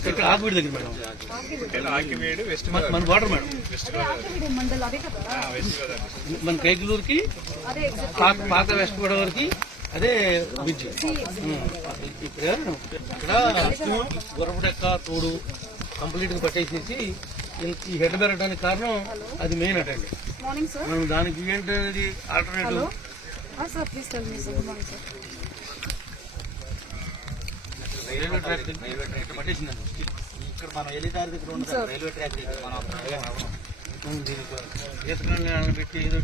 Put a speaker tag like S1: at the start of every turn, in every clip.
S1: ఇక్కడ ఆకుబడి దగ్గర మేడం మన- మన మేడం
S2: వెస్ట్ గోదావరి
S1: మన కైకులూరుకి
S3: అదే
S1: పాత వెస్ట్ గోదావరికి అదే బ్రిడ్జ్ ఇక్కడ ఇక్కడ గురపడెక్క తోడు కంప్లీట్గా పట్టేసేసి ఈ- హెడ్ పెరగడానికి కారణం అది మెయిన్ అటండి
S3: మార్నింగ్ సార్
S1: మనం దానికి ఏంటి ఆల్టర్నేటివ్
S3: సార్
S1: రైల్వే ట్రాక్ పట్టేసిందండి
S4: ఇక్కడ మనం ఎలిదారి దగ్గర ఉన్న
S3: సార్.
S4: రైల్వే ట్రాక్ దగ్గర మనం
S1: దీనికి పెట్టి ఏదో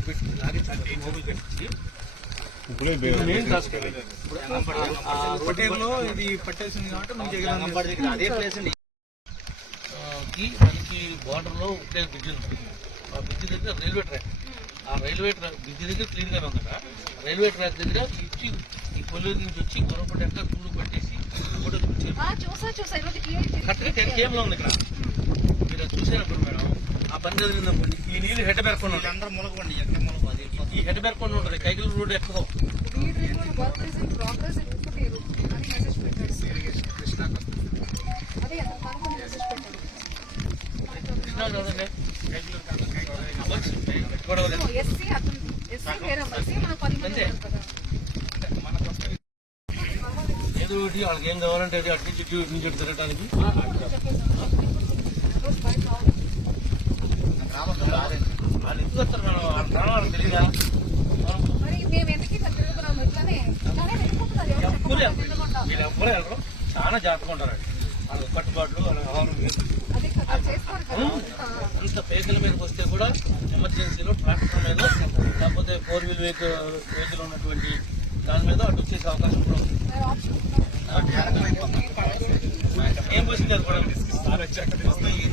S1: మొబైల్
S2: ఇది పట్టేసింది కాబట్టి
S4: అదే ప్లేస్ అండి
S1: కి మనకి బార్డర్లో ఒకటే బ్రిడ్జ్ ఉంది ఆ బ్రిడ్జ్ దగ్గర రైల్వే ట్రాక్ ఆ రైల్వే ట్రాక్ బ్రిడ్జ్ దగ్గర క్లీన్ గానే ఉందట రైల్వే ట్రాక్ దగ్గర ఇచ్చి ఈ పొల్యూరు నుంచి వచ్చి గొడవపడి ఎక్కడ కూడు పట్టేసి ఫోటో చూపించారు
S3: ఆ, చూసా చూసా. ఈరోజు క్లియర్
S1: కరెక్ట్గా టెన్ కేఎంలో ఉంది ఇక్కడ మీరు అది చూసినప్పుడు మేడం? ఆ పని జరిగిందనుకోండి ఈ నీళ్ళు హెడ్ పెరగకుండా ఉంటాయి
S4: అందరూ మూలకండి ఎక్కడ మూలకు అది
S1: ఈ హెడ్ పెరగకుండా ఉంటుంది కైకిల్ రోడ్ ఎక్కువ
S3: లీడ్
S1: ఏదో ఒకటి వాళ్ళకి ఏం కావాలంటే అది అటు నుంచి ఇటు ఇటు నుంచి ఇటు తిరగడానికి వాళ్ళు ఎందుకు వస్తారు మేడం వాళ్ళ ప్రాణం వాళ్ళకి తెలియదా. వీళ్ళు ఎవ్వరు వెళ్ళరు. చాలా జాగ్రత్తగా ఉంటారండి. వాళ్ళ కట్టుబాట్లు వాళ్ళ వ్యవహారం వేరు. అంత పేకల మీదకి వస్తే కూడా ఎమర్జెన్సీలో ట్రాక్టర్ మీద లేకపోతే ఫోర్ వీల్ వెహికల్ వెహికల్ ఉన్నటువంటి దాని మీద అటు వచ్చేసే అవకాశం కూడా ఉంది. ఏం పోసింది అది కూడా
S4: ఈ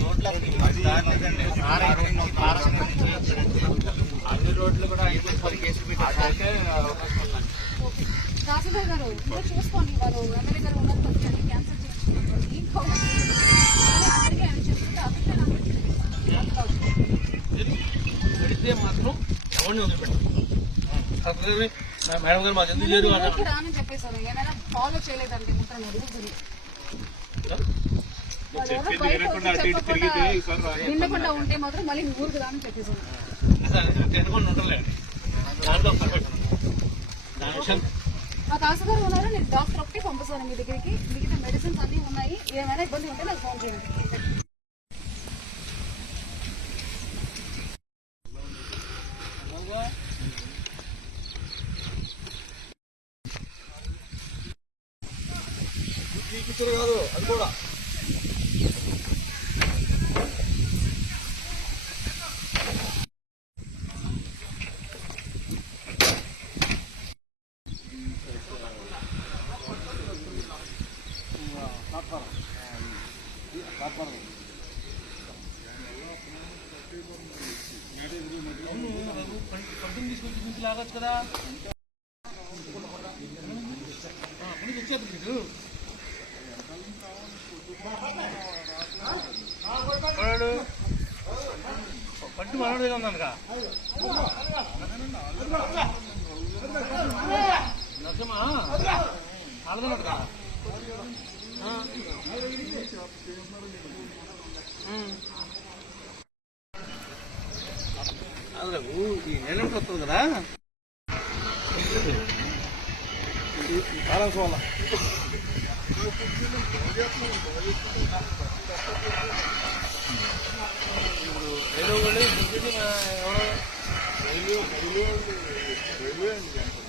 S4: నుంచి అన్ని రోడ్లు కూడా ఐదు పది కేసులు పెట్టాకే అవకాశం ఉందండి
S3: తహసీల్దార్ గారు ఇంకా చూసుకోండి వాళ్ళు ఎమ్మెల్యే గారు ఉన్నది క్యాన్సిల్ చేసుకుంటారు
S1: పెడితే మాత్రం ఎవరిని వదిలిపెట్టారు మేడం గారు మాకు ఎందుకు లేదు అన్నారు
S3: ఏమైనా ఫాలో బయట వినకుండా ఉంటే మాత్రం మళ్ళీ ఊరుకు రానని చెప్పేశారు
S1: అసలు ఉండలేదు దాంట్లో పర్ఫెక్ట్ దాని విషయం
S3: మా ఉన్నారు నేను డాక్టర్ ఒకటి పంపిస్తాను మీ దగ్గరికి మిగతా మెడిసిన్స్ అన్ని ఉన్నాయి ఏమైనా ఇబ్బంది ఉంటే నాకు ఫోన్ చేయండి
S2: కాదు అది కూడా.
S1: తీసుకొచ్చి లాగొచ్చు కదా ముందు వచ్చేది మీకు వాడు కరెక్ట్ మనోడి ఉందనుక నరసింహ ఈ నెల వస్తుంది కదా.
S2: కాలం Thank
S1: you. ఒకటి రైల్వే ఎవరో
S4: ఆ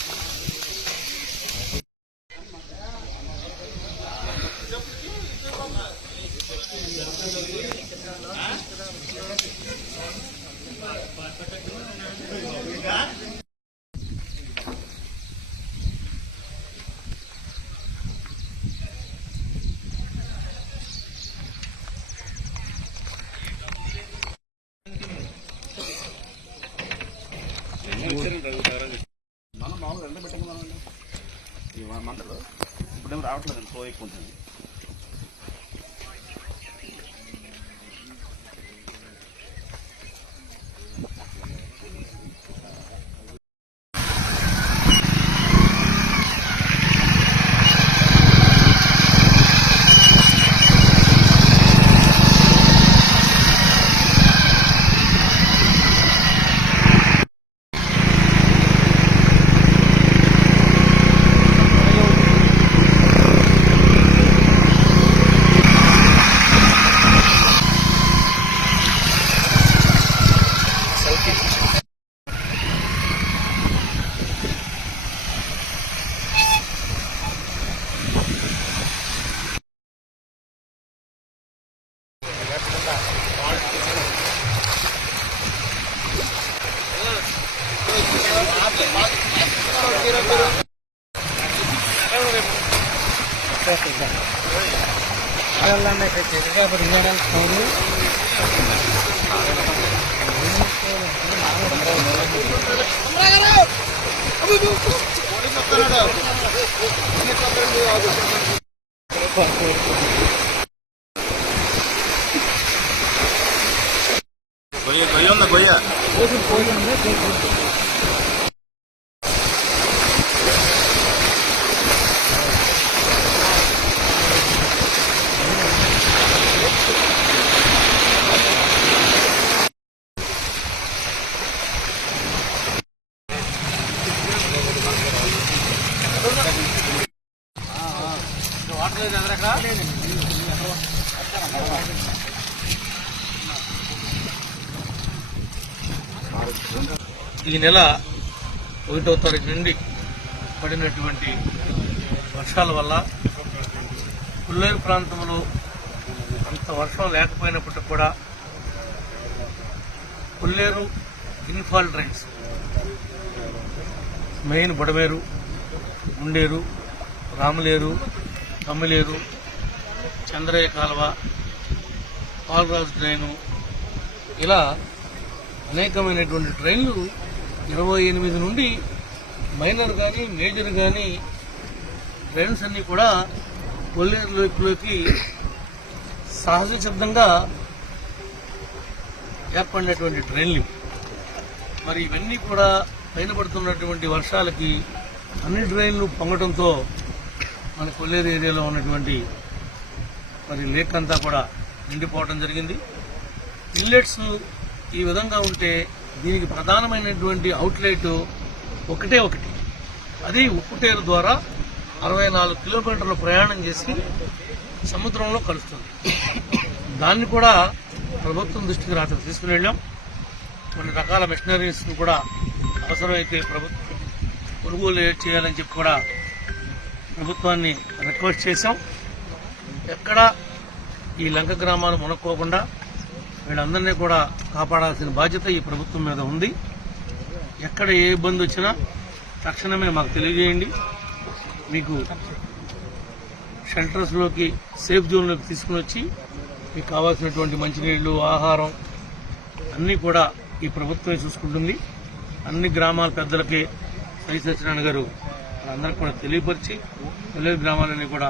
S4: మనం మామూలుగా ఎండ పెట్టక మనం ఈ మంటలు ఇప్పుడేం రావట్లేదు ఎక్కువ ఉంటుంది.
S1: கொய்யா கொய்யா கொய்யா ఈ నెల ఒకటో తారీఖు నుండి పడినటువంటి వర్షాల వల్ల పుల్లేరు ప్రాంతంలో అంత వర్షం లేకపోయినప్పటికీ కూడా Pulleru infall drains main Budameru Underu Ramileru Tammileru Chandraiah కాలువ పాలరాజు డ్రైను ఇలా అనేకమైనటువంటి ట్రైన్లు ఇరవై ఎనిమిది నుండి మైనర్ కానీ మేజర్ కానీ ట్రైన్స్ అన్నీ కూడా కొల్లేరులోకి సహజ శబ్దంగా ఏర్పడినటువంటి ట్రైన్లు. మరి ఇవన్నీ కూడా పైన పడుతున్నటువంటి వర్షాలకి అన్ని డ్రైన్లు పొంగడంతో మన కొల్లేరు ఏరియాలో ఉన్నటువంటి మరి లేక్ అంతా కూడా నిండిపోవడం జరిగింది. ఇన్లెట్స్ ఈ విధంగా ఉంటే దీనికి ప్రధానమైనటువంటి అవుట్లెట్ ఒకటే ఒకటి. అది ఉప్పుటేరు ద్వారా అరవై నాలుగు కిలోమీటర్లు ప్రయాణం చేసి సముద్రంలో కలుస్తుంది. దాన్ని కూడా ప్రభుత్వం దృష్టికి రాత్రి తీసుకుని వెళ్ళాం కొన్ని రకాల మిషనరీస్ కూడా అవసరమైతే ప్రభుత్వం కొనుగోలు చేయాలని చెప్పి కూడా ప్రభుత్వాన్ని రిక్వెస్ట్ చేశాం. ఎక్కడ ఈ లంక గ్రామాలు మునక్కోకుండా వీళ్ళందరినీ కూడా కాపాడాల్సిన బాధ్యత ఈ ప్రభుత్వం మీద ఉంది. ఎక్కడ ఏ ఇబ్బంది వచ్చినా తక్షణమే మాకు తెలియజేయండి. మీకు షెల్టర్స్లోకి సేఫ్ జోన్లోకి తీసుకుని వచ్చి మీకు కావాల్సినటువంటి మంచినీళ్ళు ఆహారం అన్నీ కూడా ఈ ప్రభుత్వమే చూసుకుంటుంది. అన్ని గ్రామాల పెద్దలకి సై సత్యనారాయణ గారు అందరికి కూడా తెలియపరిచి పల్లెలు గ్రామాలన్నీ కూడా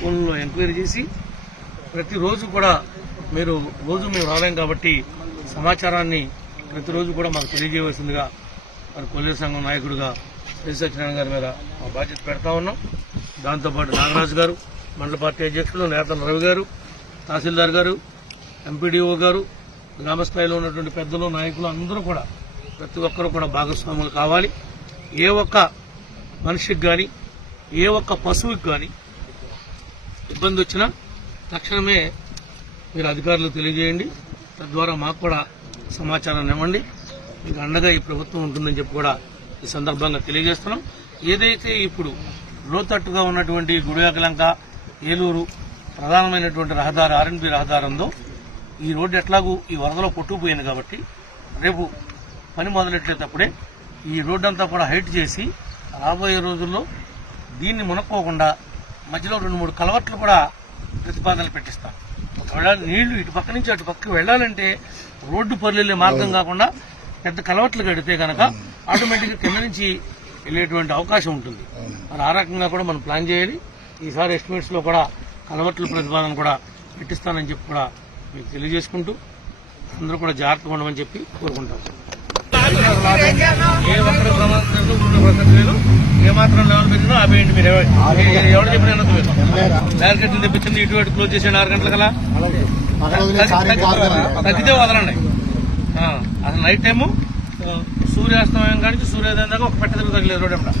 S1: ఫోన్లో ఎంక్వైరీ చేసి ప్రతిరోజు కూడా మీరు రోజు మేము రాలేం కాబట్టి సమాచారాన్ని ప్రతిరోజు కూడా మాకు తెలియజేయవలసిందిగా మరి కొల్లేరు సంఘం నాయకుడిగా శ్రీ సత్యనారాయణ గారి మీద మా బాధ్యత పెడతా ఉన్నాం. దాంతోపాటు నాగరాజు గారు మండల పార్టీ అధ్యక్షులు నేతల రవి గారు తహసీల్దార్ గారు ఎంపీడీఓ గారు గ్రామ స్థాయిలో ఉన్నటువంటి పెద్దలు నాయకులు అందరూ కూడా ప్రతి ఒక్కరూ కూడా భాగస్వాములు కావాలి. ఏ ఒక్క మనిషికి కానీ ఏ ఒక్క పశువుకి కానీ ఇబ్బంది వచ్చినా తక్షణమే మీరు అధికారులకు తెలియజేయండి. తద్వారా మాకు కూడా సమాచారాన్ని ఇవ్వండి. మీకు అండగా ఈ ప్రభుత్వం ఉంటుందని చెప్పి కూడా ఈ సందర్భంగా తెలియజేస్తున్నాం. ఏదైతే ఇప్పుడు లోతట్టుగా ఉన్నటువంటి గుడియాకలంక ఏలూరు ప్రధానమైనటువంటి రహదారి ఆర్ఎన్బి రహదారి ఉందో ఈ రోడ్డు ఎట్లాగూ ఈ వరదలో కొట్టుకుపోయింది కాబట్టి రేపు పని మొదలెట్టేటప్పుడే ఈ రోడ్డు అంతా కూడా హైట్ చేసి రాబోయే రోజుల్లో దీన్ని మునక్కోకుండా మధ్యలో రెండు మూడు కలవట్లు కూడా ప్రతిపాదనలు పెట్టిస్తాం. ఒకవేళ నీళ్ళు ఇటు పక్క నుంచి అటు పక్కకి వెళ్ళాలంటే రోడ్డు పర్లెళ్ళే మార్గం కాకుండా పెద్ద కలవట్లు కడితే కనుక ఆటోమేటిక్గా కింద నుంచి వెళ్ళేటువంటి అవకాశం ఉంటుంది. మరి ఆ రకంగా కూడా మనం ప్లాన్ చేయాలి. ఈసారి ఎస్టిమేట్స్లో కూడా కలవట్ల ప్రతిపాదన కూడా పెట్టిస్తానని చెప్పి కూడా మీకు తెలియజేసుకుంటూ అందరూ కూడా జాగ్రత్తగా ఉండమని చెప్పి కోరుకుంటాం. ఏ ఒక్కరి సమాధానం ఉండే ప్రసక్తి లేదు ఏ లెవెల్ పెంచినా ఆపేయండి మీరు ఎవరు చెప్పిన వినొద్దు తెప్పించండి ఇటు అటు క్లోజ్ చేసేయండి ఆరు గంటల కల్లా తగ్గితే వదలండి అసలు నైట్ టైము సూర్యాస్తమయం కానించి సూర్యోదయం దాకా ఒక పెట్ట తిరుగుతుంది రోడ్డు ఎప్పుడు